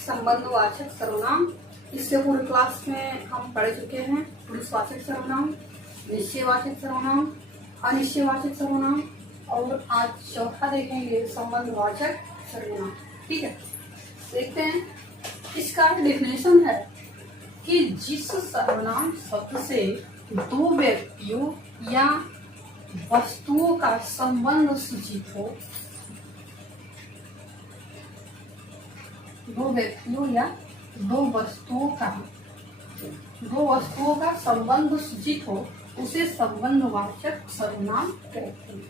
संबंधवाचक सर्वनाम। इससे पूर्व क्लास में हम पढ़ चुके हैं पुरुषवाचक सर्वनाम, निश्चयवाचक सर्वनाम, अनिश्चयवाचक सर्वनाम और आज चौथा देखेंगे संबंधवाचक सर्वनाम। ठीक है, देखते हैं। इसका डेफिनेशन है कि जिस सर्वनाम शब्द से दो व्यक्तियों या वस्तुओं का संबंध सूचित हो, दो व्यक्तियों या दो वस्तुओं का संबंध सूचित हो उसे संबंधवाचक सर्वनाम कहते हैं।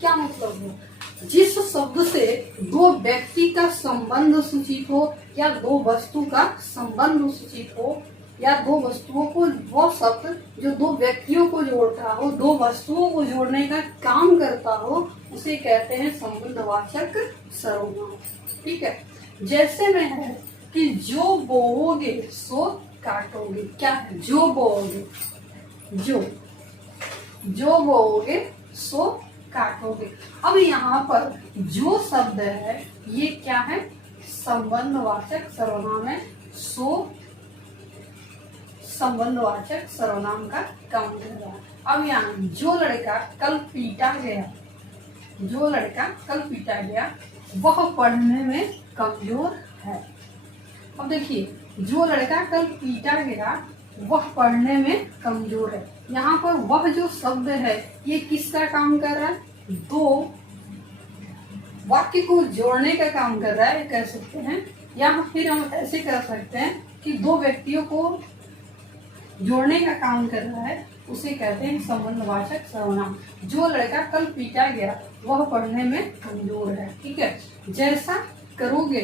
क्या मतलब है? जिस शब्द से दो व्यक्ति का संबंध सूचित हो या दो वस्तु का संबंध सूचित हो या दो वस्तुओं को, वो शब्द जो दो व्यक्तियों को जोड़ता हो, दो वस्तुओं को जोड़ने का काम करता हो, उसे कहते हैं संबंधवाचक सर्वनाम। ठीक है, जैसे में है कि जो बोओगे सो काटोगे। क्या है? जो बोओगे, जो बोओगे सो काटोगे। अब यहाँ पर जो शब्द है ये क्या है? संबंधवाचक सर्वनाम है। सो संबंधवाचक सर्वनाम का काम कर रहा है। अब यहाँ जो लड़का कल पीटा गया वह पढ़ने में कमजोर है। अब देखिए, जो लड़का कल पीटा गया वह पढ़ने में कमजोर है। यहाँ पर वह जो शब्द है ये किसका काम कर रहा है? दो वाक्य को जोड़ने का काम कर रहा है, कह सकते हैं। या फिर हम ऐसे कर सकते हैं कि दो व्यक्तियों को जोड़ने का काम कर रहा है, उसे कहते हैं संबंधवाचक सर्वनाम। जो लड़का कल पीटा गया वह पढ़ने में कमजोर है। ठीक है, जैसा करोगे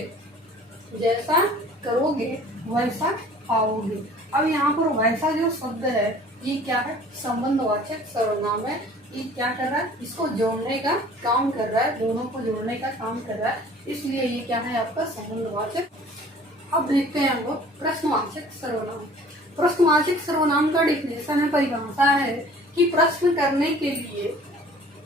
वैसा पाओगे। अब यहाँ पर वैसा जो शब्द है ये क्या है? संबंधवाचक सर्वनाम है। ये क्या कर रहा है? इसको जोड़ने का काम कर रहा है, दोनों को जोड़ने का काम कर रहा है, इसलिए ये क्या है आपका संबंधवाचक। अब देखते हैं हम लोग प्रश्नवाचक सर्वनाम। प्रश्नवाचक सर्वनाम का डिफिनेशन है, परिभाषा है कि प्रश्न करने के लिए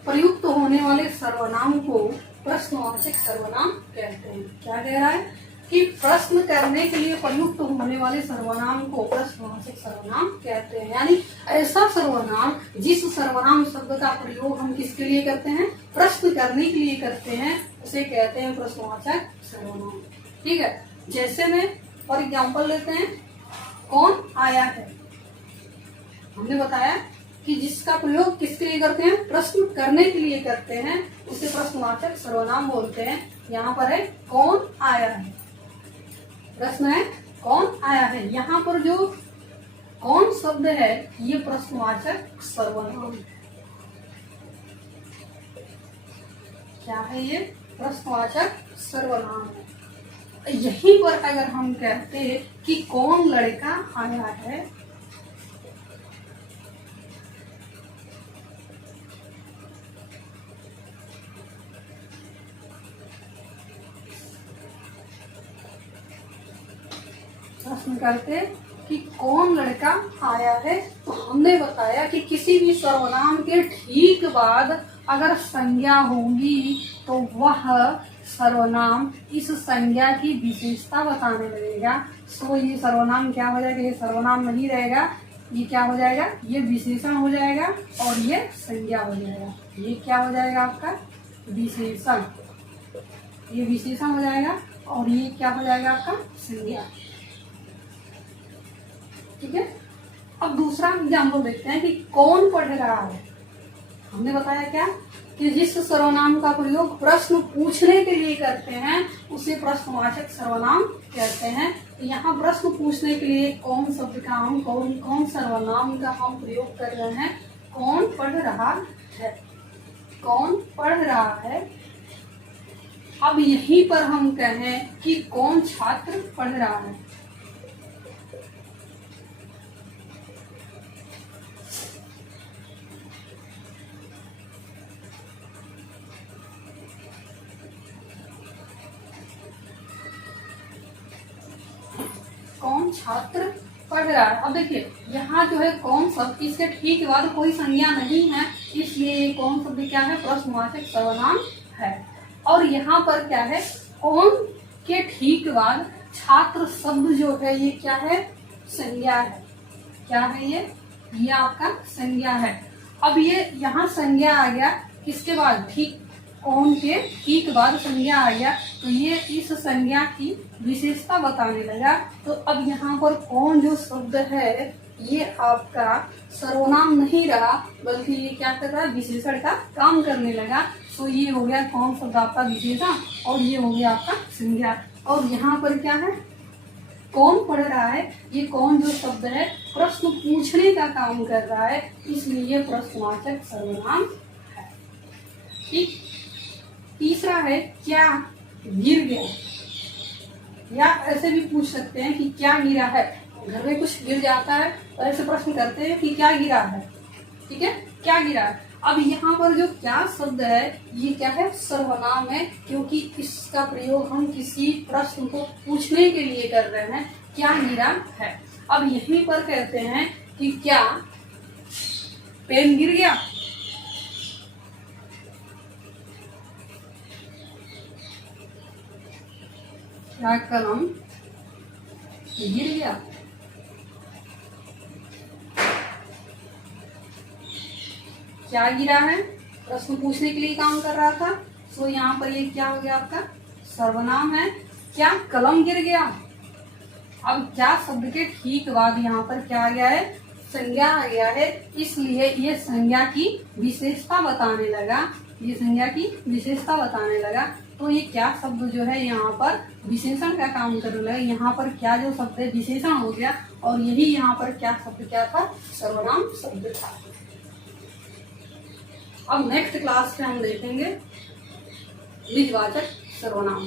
प्रयुक्त होने वाले सर्वनाम को प्रश्नवाचक सर्वनाम कहते हैं। क्या कह रहा है कि प्रश्न करने के लिए प्रयुक्त होने वाले सर्वनाम को प्रश्नवाचक सर्वनाम कहते हैं। यानी ऐसा सर्वनाम जिस सर्वनाम शब्द का प्रयोग हम किसके लिए करते हैं? प्रश्न करने के लिए करते हैं, उसे कहते हैं प्रश्नवाचक सर्वनाम। ठीक है, जैसे में फॉर एग्जाम्पल लेते हैं, कौन आया है। हमने बताया कि जिसका प्रयोग किसके लिए करते हैं? प्रश्न करने के लिए करते हैं, उसे प्रश्नवाचक सर्वनाम बोलते हैं। यहाँ पर है कौन आया है, प्रश्न है कौन आया है। यहाँ पर जो कौन शब्द है ये प्रश्नवाचक सर्वनाम। क्या है ये? प्रश्नवाचक सर्वनाम है। यहीं पर अगर हम कहते हैं कि कौन लड़का आया है, प्रश्न करते कि कौन लड़का आया है, तो हमने बताया कि किसी भी सर्वनाम के ठीक बाद अगर संज्ञा होगी तो वह सर्वनाम इस संज्ञा की विशेषता बताने लगेगा। सो ये सर्वनाम क्या हो जाएगा? ये सर्वनाम नहीं रहेगा, ये क्या हो जाएगा? ये विशेषण हो जाएगा और ये संज्ञा हो जाएगा। ये क्या हो जाएगा आपका? विशेषण। ये विशेषण हो जाएगा और ये क्या हो जाएगा आपका? संज्ञा। ठीक है, अब दूसरा एग्जाम्पल देखते हैं कि कौन पढ़ रहा है। हमने बताया क्या कि जिस सर्वनाम का प्रयोग प्रश्न पूछने के लिए करते हैं उसे प्रश्नवाचक सर्वनाम कहते हैं। तो यहाँ प्रश्न पूछने के लिए कौन शब्द का हम कौन सर्वनाम का हम प्रयोग कर रहे हैं? कौन पढ़ रहा है, कौन पढ़ रहा है। अब यहीं पर हम कहें कि कौन छात्र पढ़ रहा है। कौन छात्र पढ़ रहा है। अब देखिए यहाँ जो है कौन शब्द, इसके ठीक बाद कोई संज्ञा नहीं है, इसलिए ये कौन शब्द क्या है? प्रश्नवाचक सर्वनाम है। और यहाँ पर क्या है? कौन के ठीक बाद छात्र शब्द जो है ये क्या है, संज्ञा है। क्या है ये आपका संज्ञा है। अब ये यहाँ संज्ञा आ गया, किसके बाद, ठीक कौन के ठीक बाद संज्ञा आ गया, तो ये इस संज्ञा की विशेषता बताने लगा। तो अब यहाँ पर कौन जो शब्द है ये आपका सर्वनाम नहीं रहा, बल्कि ये क्या कर रहा है, विशेषण का काम करने लगा। तो ये हो गया कौन शब्द आपका, विशेषण, और ये हो गया आपका संज्ञा। और यहाँ पर क्या है, कौन पढ़ रहा है, ये कौन जो शब्द है प्रश्न पूछने का काम कर रहा है, इसलिए ये प्रश्नवाचक सर्वनाम है। ठीक। तीसरा है क्या गिर गया, या ऐसे भी पूछ सकते हैं कि क्या गिरा है। घर में कुछ गिर जाता है तो ऐसे प्रश्न करते हैं कि क्या गिरा है। ठीक है, क्या गिरा है। अब यहाँ पर जो क्या शब्द है ये क्या है, सर्वनाम है, क्योंकि इसका प्रयोग हम किसी प्रश्न को पूछने के लिए कर रहे हैं, क्या गिरा है। अब यहीं पर कहते हैं कि क्या पेन गिर गया, क्या कलम गिर गया। क्या गिरा है, प्रश्न पूछने के लिए काम कर रहा था, तो यहाँ पर ये क्या हो गया आपका सर्वनाम है। क्या कलम गिर गया। अब क्या शब्द के ठीक बाद यहाँ पर क्या आ गया है, संज्ञा आ गया है, इसलिए ये संज्ञा की विशेषता बताने लगा। ये संज्ञा की विशेषता बताने लगा। तो ये क्या शब्द जो है यहाँ पर विशेषण का काम करने लगा। यहाँ पर क्या जो शब्द है विशेषण हो गया, और यही यहाँ पर क्या शब्द क्या था, सर्वनाम शब्द था। अब नेक्स्ट क्लास में हम देखेंगे निजवाचक सर्वनाम।